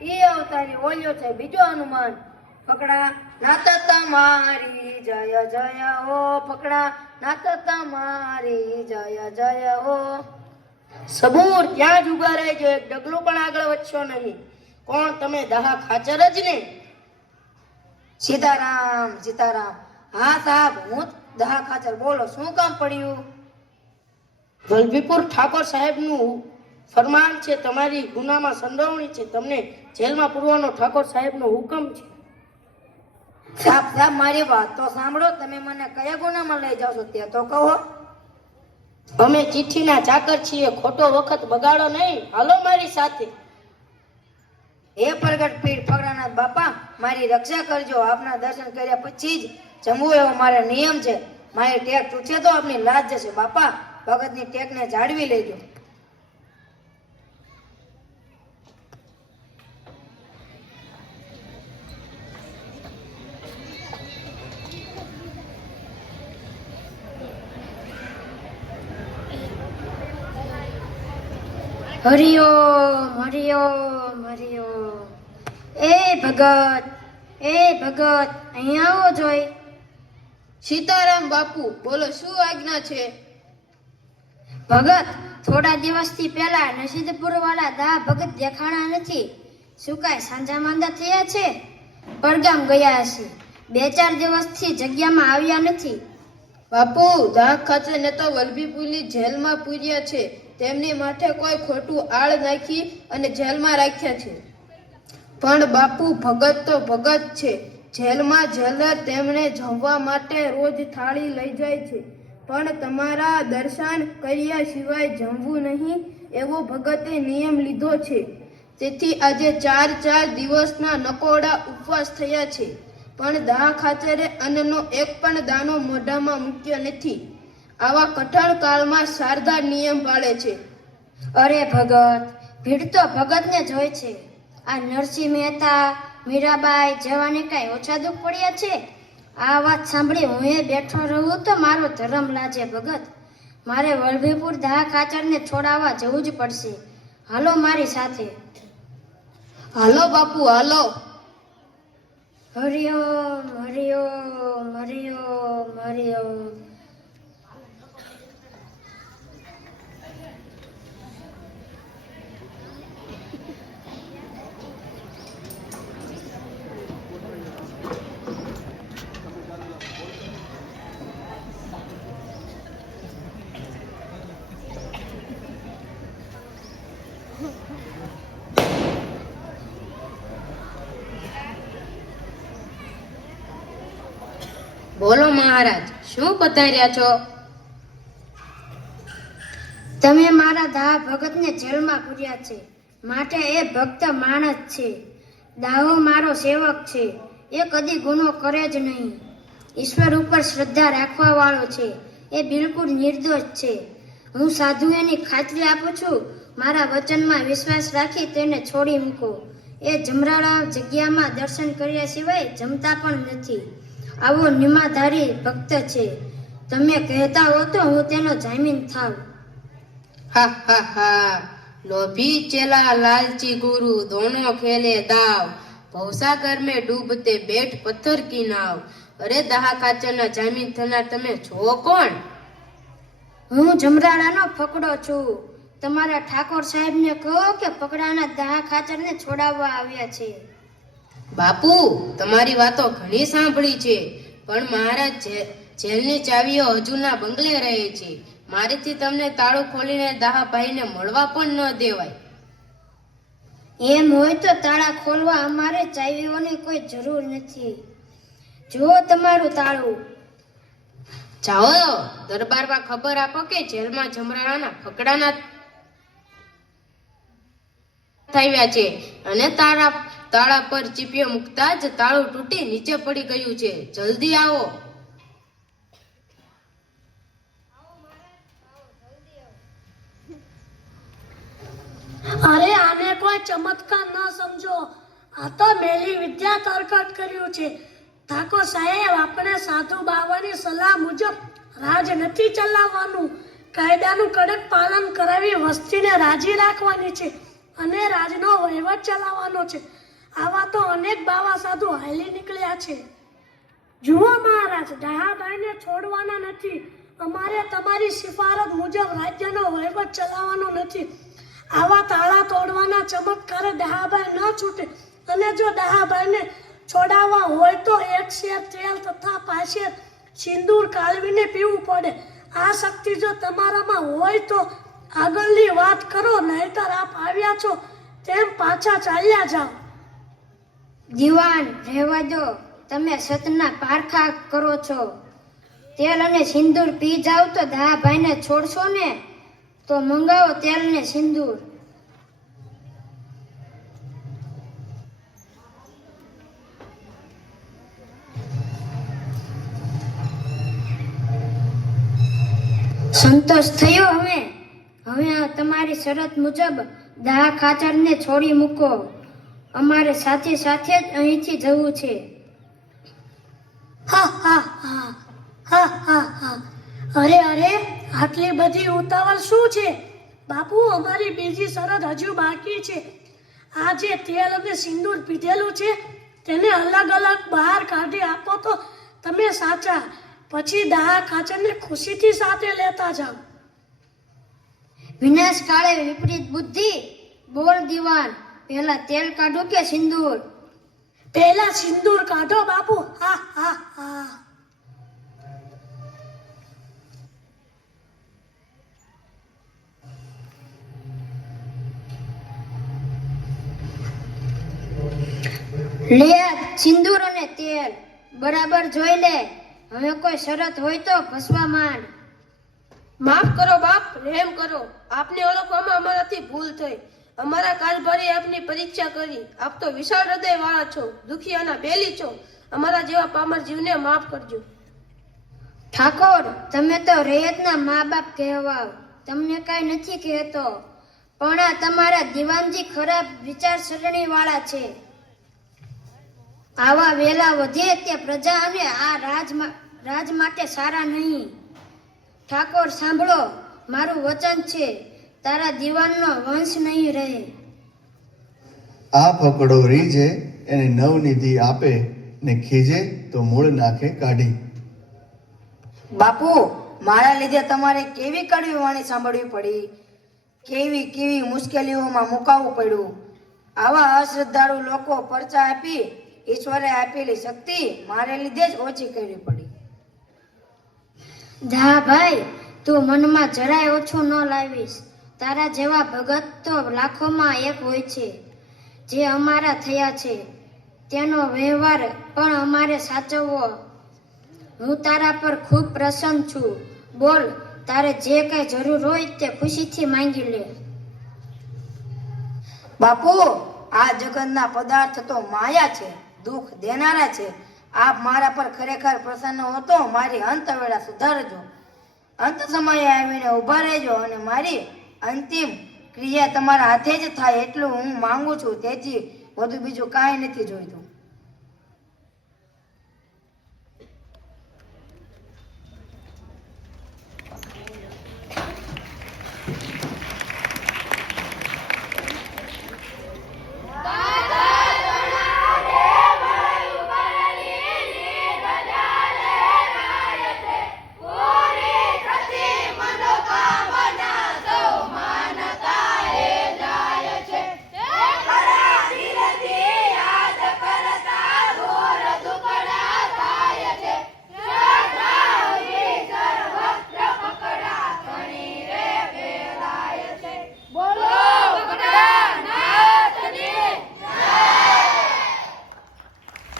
એ અવતારી ઓલ્યો છે બીજો હનુમાન. પકડા નાત તમારી જય જય હો, પકડા નાત તમારી જય જય હો. સબૂર ત્યાં જ ઉભા રહેજો, એક ડગલું પણ આગળ વધશો નહીં. કોણ તમે? દહા ખાચર જ ને? સીતારામ સીતારામ. હા સાહેબ, હું દહા ખાચર. બોલો શું કામ પડ્યું? વલભીપુર ઠાકોર સાહેબનું ફરમાન છે, તમારી ગુનામાં સંડોવણી છે, તમને જેલમાં પૂરવાનો ઠાકોર સાહેબનો હુકમ છે. સાહેબ સાહેબ, મારી વાત તો સાંભળો. તમે મને કયા ગુનામાં લઈ જાવ છો તે તો કહો. અમે ચિઠ્ઠીના ચાકર છીએ, ખોટો વખત બગાડો નહીં, હાલો મારી સાથે. હે પ્રગટ પીર ફકરાનાથ બાપા, મારી રક્ષા કરજો. આપના દર્શન કર્યા પછી જ જમવું એવો મારો નિયમ છે. મારી ટેક તૂટશે તો આપની લાજ જશે. બાપા, ભગતની ટેકને જાળવી લેજો. હરિઓમ હરિઓમ હરિઓમ. એ ભગત, એ ભગત, અહીંયા આવો જોઈ. સીતારામ બાપુ, બોલો શું આજ્ઞા છે? ભગત, થોડા દિવસથી પહેલા નસીદપુર વાળા દા ભગત દેખાણા નથી. શું કાંઈ સાંજા માંદા થયા છે? પરગામ ગયા હશે. 2-4 દિવસથી જગ્યામાં આવ્યા નથી. બાપુ, દાહ ખાચર ને તો વલભીપુરની જેલમાં પૂર્યા છે. તેમની માથે કોઈ ખોટું આળ નાખી અને જેલમાં રાખ્યા છે. પણ બાપુ, ભગત તો ભગત છે. જેલમાં જેલર તેમને જમવા માટે રોજ થાળી લઈ જાય છે, પણ તમારા દર્શન કર્યા સિવાય જમવું નહીં એવો ભગતે નિયમ લીધો છે. તેથી આજે 4 દિવસના નકોડા ઉપવાસ થયા છે, પણ દાહ ખાચરે અન્નનો એક પણ દાણો મોઢામાં મૂક્યો નથી. આવા કઠણ કાળમાં શારદા નિયમ પાળે છે. અરે ભગત, ભીડ તો ભગતને જ હોય છે. આ નરસિંહ મહેતા, મીરાબાઈ જેવાને કાંઈ ઓછા દુઃખ પડ્યા છે? આ વાત સાંભળી હું એ બેઠો રહું તો મારો ધર્મ લાજે. ભગત, મારે વલભીપુર દહા ખાચરને છોડાવવા જવું જ પડશે. હાલો મારી સાથે. હાલો બાપુ, હાલો. હરિઓમ હરિઓમ હરિઓમ હરિઓમ. બોલો મહારાજ, શું પધાર્યા છો? તમે મારા દા ભગતને જેલમાં પૂર્યા છે, માટે એ ભક્ત માણસ છે. દાહો મારો સેવક છે, એ કદી ગુનો કરે જ નહીં. ઈશ્વર ઉપર શ્રદ્ધા રાખવા વાળો છે, એ બિલકુલ નિર્દોષ છે. હું સાધુ એની ખાતરી આપું છું. મારા વચનમાં વિશ્વાસ રાખી તેને છોડી મૂકો. એ જમરાળા જગ્યામાં દર્શન કર્યા સિવાય જમતા પણ નથી. આવો નિમાધારી ભક્ત છે. તમે કહેતા હો તો હું તેનો જામીન થાવ. હા હા હા. લોભી ચેલા લાલચી ગુરુ દોનો ખેલે દાવ, ભવસાગર में डूबते बैठ पत्थर की नाव. અરે દહા ખાચરના જામીન થનાર તમે છો કોણ? હું જમરાળાનો ફકડો છું. તમારા ઠાકોર સાહેબને કહો કે પકડાના દહા ખાચરને છોડાવવા આવ્યા છે. બાપુ, તમારી વાતો ઘણી સાંભળી છે, પણ મહારાજ જેલની ચાવીઓ હજુના બંગલે રહે છે. મારીથી તમને તાળું ખોલીને દાહાભાઈને મળવા પણ ન દેવાય. એમ હોય તો તાળા ખોલવા અમારે ચાવીઓની કોઈ જરૂર નથી. જો તમારું તાળું. જાઓ, દરબારમાં ખબર આપો કે જેલમાં જમરાળાના ફકડાના થયા છે અને તાળા પર ચીપિયો મૂકતા જ તાળું તૂટી નીચે પડી ગયું છે. જલ્દી આવો. અરે આને કોઈ ચમત્કાર ન સમજો. આ તો મેલી વિદ્યા તરકટ કર્યું છે. ઠાકોર સાહેબ, આપણે સાધુ બાવાની સલાહ મુજબ રાજ નથી ચલાવવાનું. કાયદાનું કડક પાલન કરાવી વસ્તીને રાજી રાખવાની છે. અને રાજનો વહીવટ ચલાવવાનો છે. આવા તો અનેક બાવા સાધુ હાલી નીકળ્યા છે. જુઓ મહારાજ, દહાબાઈને છોડવાના નથી. અમારે તમારી સિફારત મુજબ રાજ્યનો વહીવટ ચલાવવાનો નથી. આવા તાળા તોડવાના ચમત્કારે દહાબાઈ ન છૂટે. અને જો દહાબાઈને છોડાવવા હોય તો એક શેર તેલ તથા પાછે સિંદૂર કાળવીને પીવું પડે. આ શક્તિ જો તમારામાં હોય તો આગળની વાત કરો, નહીતર આપ આવ્યા છો તેમ પાછા ચાલ્યા જાઓ. દીવાન, રહેવા દો. તમે સતના પારખા કરો છો. તેલ અને સિંદૂર પી જાવ તો દહાભાઈને છોડશો ને? તો મંગાવો તેલ ને સિંદૂર. સંતોષ થયો? હવે તમારી શરત મુજબ દાહ ખાચરને છોડી મૂકો. અમારે સાથે સાથે જ અહીંથી જવું છે. હા હા હા હા હા હા. અરે અરે, આટલી બધી ઉતાવળ શું છે? બાપુ, અમારી બીજી શરત હજુ બાકી છે. આ જે તેલ અને સિંદૂર પીધેલું છે તેને અલગ અલગ બહાર કાઢી આપો તો તમે સાચા. પછી દાહ ખાચરને ખુશીથી સાથે લેતા જાઓ. વિનાશ કાળે વિપરીત બુદ્ધિ. બોલ દીવાન, પહેલા તેલ કાઢો કે સિંદૂર? પહેલા સિંદૂર કાઢો બાપુ. હા હા હા. લે સિંદૂર અને તેલ બરાબર જોઈ લે. હવે કોઈ શરત હોય તો ભસવા માંડ. માફ કરો બાપ, રહેમ કરો. આપને ઓળખવામાં અમારાથી ભૂલ થઈ. અમારા કારભારી આપની પરીક્ષા કરી. આપ તો વિશાળ હૃદય વાળા છો, દુખિયાના બેલી છો. અમારા જેવા પામર જીવને માફ કરજો. ઠાકોર, તમે તો રૈયતના મા બાપ કહેવાવ. તમને કાંઈ નથી કહેતો, પણ આ તમારા દીવાનજી ખરાબ વિચારસરણી વાળા છે. આવા વેલા વધે તે પ્રજા અને આ રાજ માટે સારા નહીં. ઠાકોર સાંભળો, મારું વચન છે, તારા દીવાનનો વંશ નહીં રહે. આ ફકડો રીજે એને નવનિધિ આપે ને ખીજે તો મૂળ નાખે કાઢી. બાપુ, મારા લીધે તમારે કેવી કડવી વાણી સાંભળવી પડી, કેવી કેવી મુશ્કેલીઓમાં મુકાવવું પડ્યું. આવા અશ્રદ્ધાળુ લોકો પરચા આપી ઈશ્વરે આપેલી શક્તિ મારે લીધે જ ઓછી કરવી પડી. જા ભાઈ, તું મનમાં જરાય ઓછું ન લાવીશ. તારા જેવા ભગત તો લાખોમાં એક હોય છે. જે અમારા થયા છે તેનો વ્યવહાર પણ અમારે સાચવવો. હું તારા પર ખૂબ પ્રસન્ન છું. બોલ, તારે જે કઈ જરૂર હોય તે ખુશીથી માંગી લે. બાપુ, આ જગતના પદાર્થ તો માયા છે, દુઃખ દેનારા છે. આપ મારા પર ખરેખર પ્રસન્ન હો તો મારી અંત વેળા સુધારજો. અંત સમયે આવીને ઊભા રહેજો અને મારી અંતિમ ક્રિયા તમારા હાથે જ થાય એટલું હું માંગુ છું. તેથી વધુ બીજું કાંઈ નથી જોઈતું.